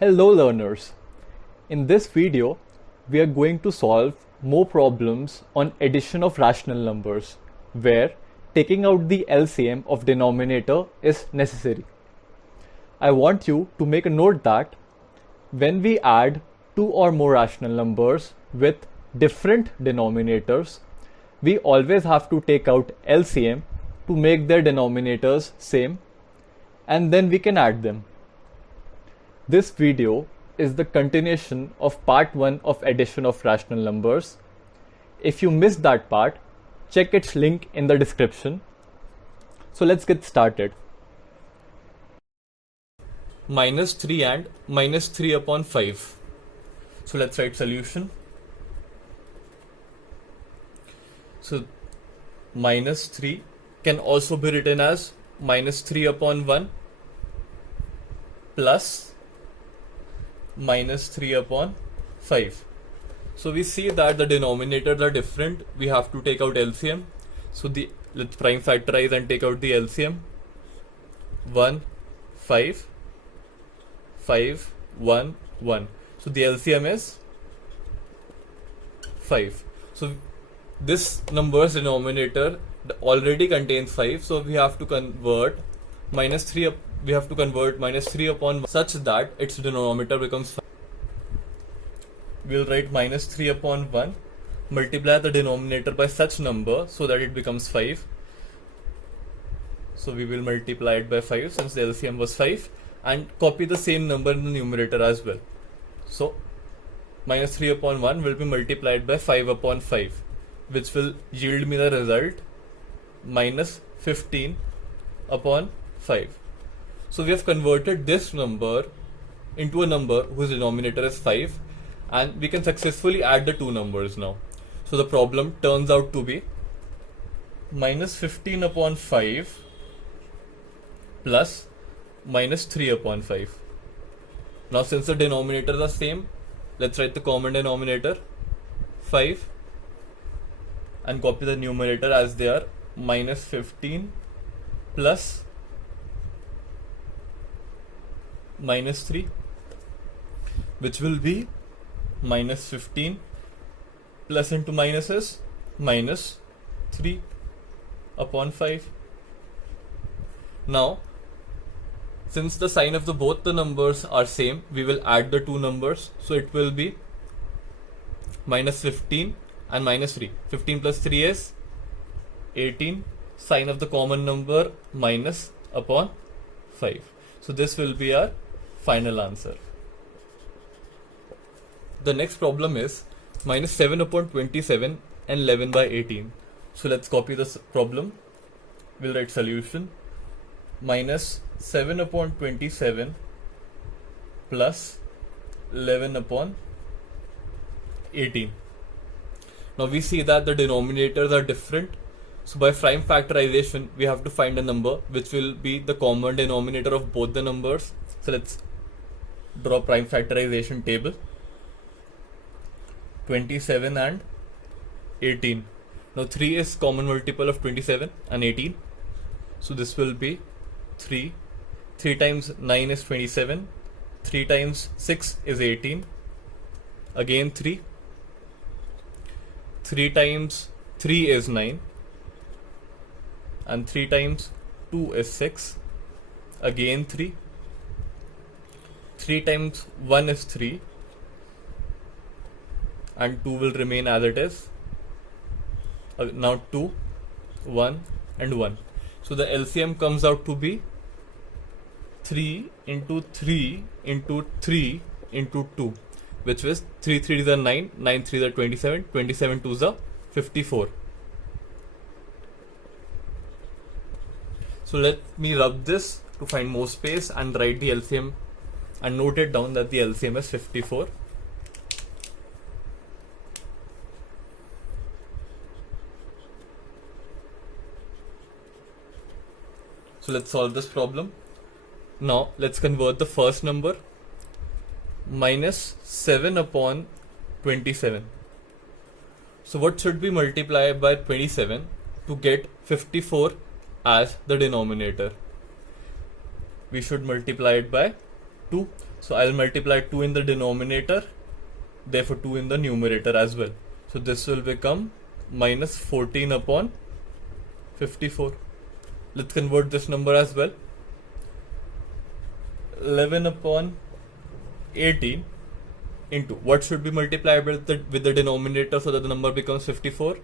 Hello learners. In this video, we are going to solve more problems on addition of rational numbers, where taking out the LCM of denominator is necessary. I want you to make a note that when we add two or more rational numbers with different denominators, we always have to take out LCM to make their denominators same, and then we can add them. This video is the continuation of part 1 of addition of rational numbers. If you missed that part, check its link in the description. So let's get started. Minus 3 and minus 3 upon 5. So let's write solution. So minus 3 can also be written as minus 3 upon 1 plus minus 3 upon 5. So we see that the denominators are different. We have to take out LCM. So let's prime factorize and take out the LCM. 1, 5, 5, 1, 1. So the LCM is 5. So this number's denominator already contains 5. So we have to convert minus 3 upon 1 such that its denominator becomes 5. We'll write minus 3 upon 1, multiply the denominator by such number so that it becomes 5. So we will multiply it by 5 since the LCM was 5, and copy the same number in the numerator as well. So minus 3 upon 1 will be multiplied by 5 upon 5, which will yield me the result minus 15 upon 5. So we have converted this number into a number whose denominator is 5, and we can successfully add the two numbers now. So the problem turns out to be minus 15 upon 5 plus minus 3 upon 5. Now since the denominators are same, let's write the common denominator 5 and copy the numerator as they are minus 15 plus minus 3, which will be minus 15 plus into minus is minus 3 upon 5. Now since the sign of both the numbers are same, we will add the two numbers. So it will be minus 15 and minus 3. 15 plus 3 is 18. Sign of the common number minus upon 5. So this will be our final answer. The next problem is minus 7 upon 27 and 11 by 18. So let's copy this problem. We'll write solution. Minus 7 upon 27 plus 11 upon 18. Now we see that the denominators are different. So by prime factorization, we have to find a number which will be the common denominator of both the numbers. So let's draw prime factorization table. 27 and 18. Now 3 is common multiple of 27 and 18. So this will be 3. 3 times 9 is 27. 3 times 6 is 18. Again 3. 3 times 3 is 9. And 3 times 2 is 6. Again 3. 3 times 1 is 3. And 2 will remain as it is. Now 2, 1 and 1. So the LCM comes out to be 3 into 3 into 3 into 2, which is 3 3s are 9, 9 3s are 27, 27 2s are 54. So let me rub this to find more space and write the LCM and note it down that the LCM is 54. So let's solve this problem. Now let's convert the first number, minus 7 upon 27. So what should we multiply by 27 to get 54 as the denominator? we should multiply it by 2. So I'll multiply 2 in the denominator, therefore 2 in the numerator as well. So this will become minus 14 upon 54. Let's convert this number as well. 11 upon 18 into what should be multiplied with the denominator so that the number becomes 54?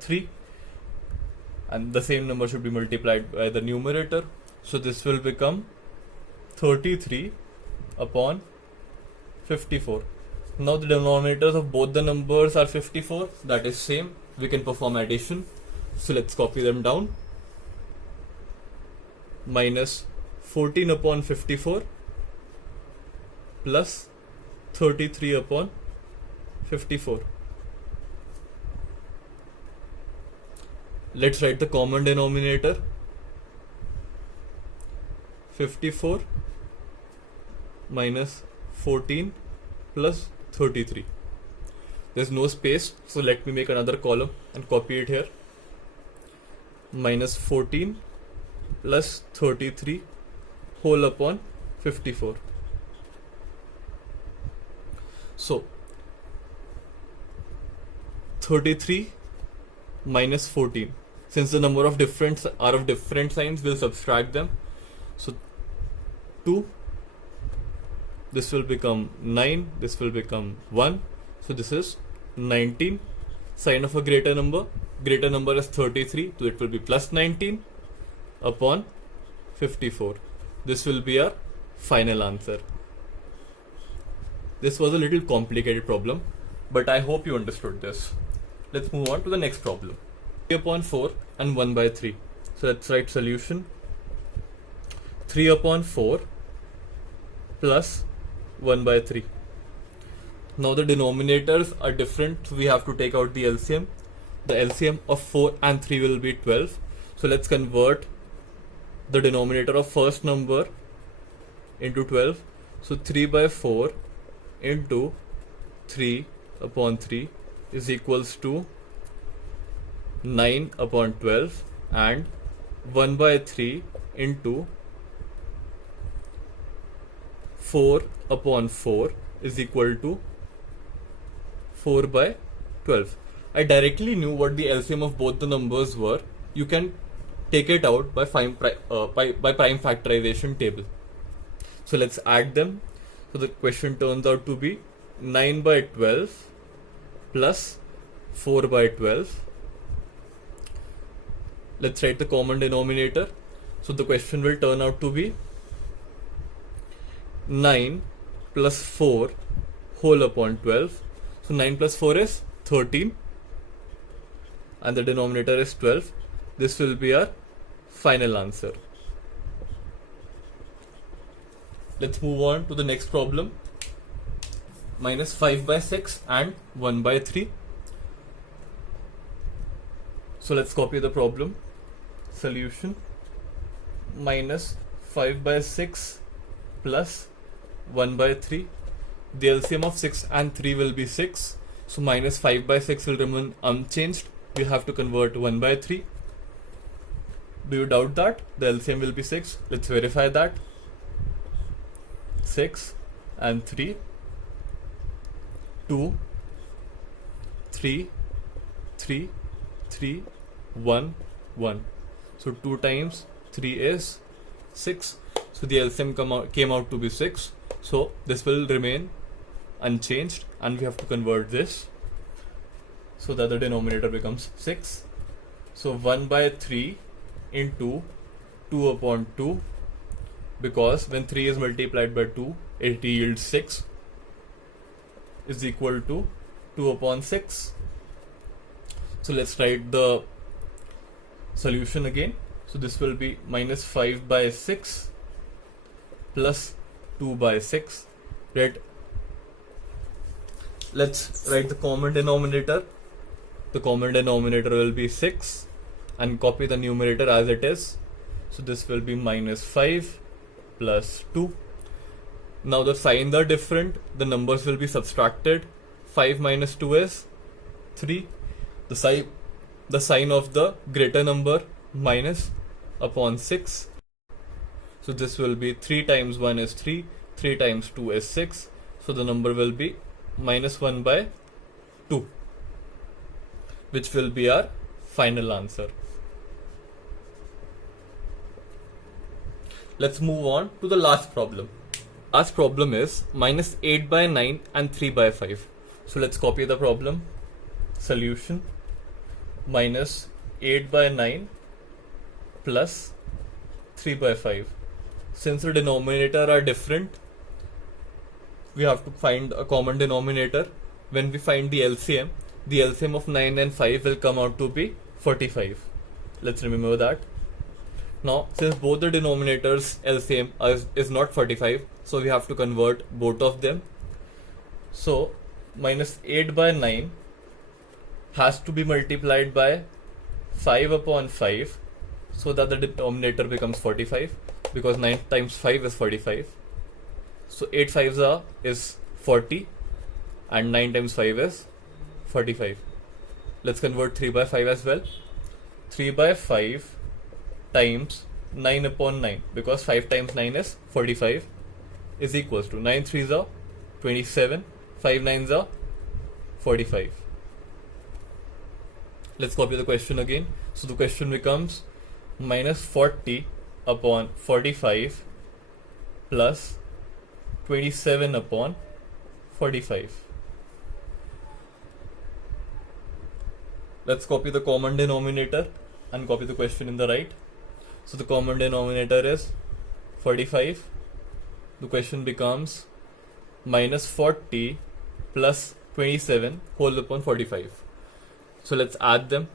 3. And the same number should be multiplied by the numerator. So this will become 33 upon 54. Now the denominators of both the numbers are 54. That is same. We can perform addition. So let's copy them down. Minus 14 upon 54 plus 33 upon 54. Let's write the common denominator. 54 minus 14 plus 33. There's no space, so let me make another column and copy it here. Minus 14 plus 33 whole upon 54. So 33 minus 14. Since the number of different are of different signs, we'll subtract them. So 2, this will become 9, this will become 1. So this is 19. Sign of a greater number is 33, so it will be plus 19 upon 54. This will be our final answer. This was a little complicated problem, but I hope you understood this. Let's move on to the next problem. 3 upon 4 and 1 by 3. So let's write solution. 3 upon 4 plus 1 by 3. Now the denominators are different, so we have to take out the LCM. The LCM of 4 and 3 will be 12. So let's convert the denominator of first number into 12. So 3 by 4 into 3 upon 3 is equals to 9 upon 12, and 1 by 3 into 4 upon 4 is equal to 4 by 12. I directly knew what the LCM of both the numbers were. You can take it out by prime factorization table. So let's add them. So the question turns out to be 9 by 12 plus 4 by 12. Let's write the common denominator. So the question will turn out to be 9 plus 4 whole upon 12. So 9 plus 4 is 13 and the denominator is 12. This will be our final answer. Let's move on to the next problem. Minus 5 by 6 and 1 by 3. So let's copy the problem. Solution. Minus 5 by 6 plus 1 by 3. The LCM of 6 and 3 will be 6. So minus 5 by 6 will remain unchanged. We have to convert 1 by 3. Do you doubt that? The LCM will be 6. Let's verify that. 6 and 3. 2, 3, 3, 3, 1, 1. So 2 times 3 is 6. So the LCM came out to be 6. So this will remain unchanged and we have to convert this so that the denominator becomes 6. So 1 by 3 into 2 upon 2, because when 3 is multiplied by 2, it yields 6, is equal to 2 upon 6. So let's write the solution again. So this will be minus 5 by 6 plus 2 by 6. Right. Let's write the common denominator. The common denominator will be 6 and copy the numerator as it is. So this will be minus 5 plus 2. Now the signs are different. The numbers will be subtracted. 5 minus 2 is 3. The sign of the greater number minus upon 6. So this will be 3 times 1 is 3 3 times 2 is 6. So the number will be minus 1 by 2, which will be our final answer. Let's move on to the last problem. Last problem is minus 8 by 9 and 3 by 5. So let's copy the problem. Solution: minus 8 by 9 plus 3 by 5. Since the denominator are different, we have to find a common denominator. When we find the LCM of 9 and 5 will come out to be 45. Let's remember that. Now, since both the denominators LCM is not 45, so we have to convert both of them. So, minus 8 by 9 has to be multiplied by 5 upon 5, so that the denominator becomes 45, because 9 times 5 is 45. So 8 5s is 40 and 9 times 5 is 45. Let's convert 3 by 5 as well. 3 by 5 times 9 upon 9, because 5 times 9 is 45, is equals to 9 3s are 27, 5 9s are 45. Let's copy the question again. So the question becomes minus 40 upon 45 plus 27 upon 45. Let's copy the common denominator and copy the question in the right. So the common denominator is 45. The question becomes minus 40 plus 27 whole upon 45. So let's add them.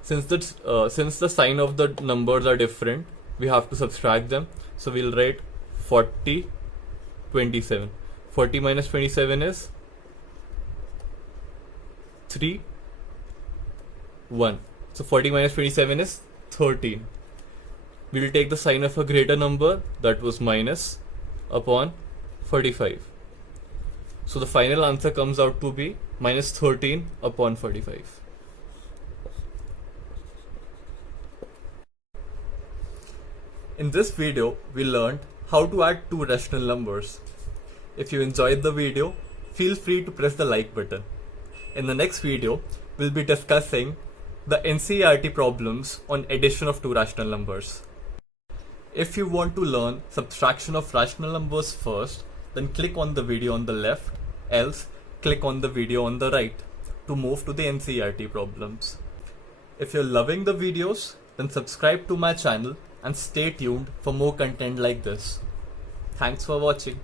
Since the sign of the numbers are different, we have to subtract them. So we'll write 40 27. 40 minus 27 is 3 1. So 40 minus 27 is 13. We will take the sign of a greater number, that was minus, upon 45. So the final answer comes out to be minus 13 upon 45. In this video, we learned how to add two rational numbers. If you enjoyed the video, feel free to press the like button. In the next video, we'll be discussing the NCERT problems on addition of two rational numbers. If you want to learn subtraction of rational numbers first, then click on the video on the left, else click on the video on the right to move to the NCERT problems. If you're loving the videos, then subscribe to my channel and stay tuned for more content like this. Thanks for watching.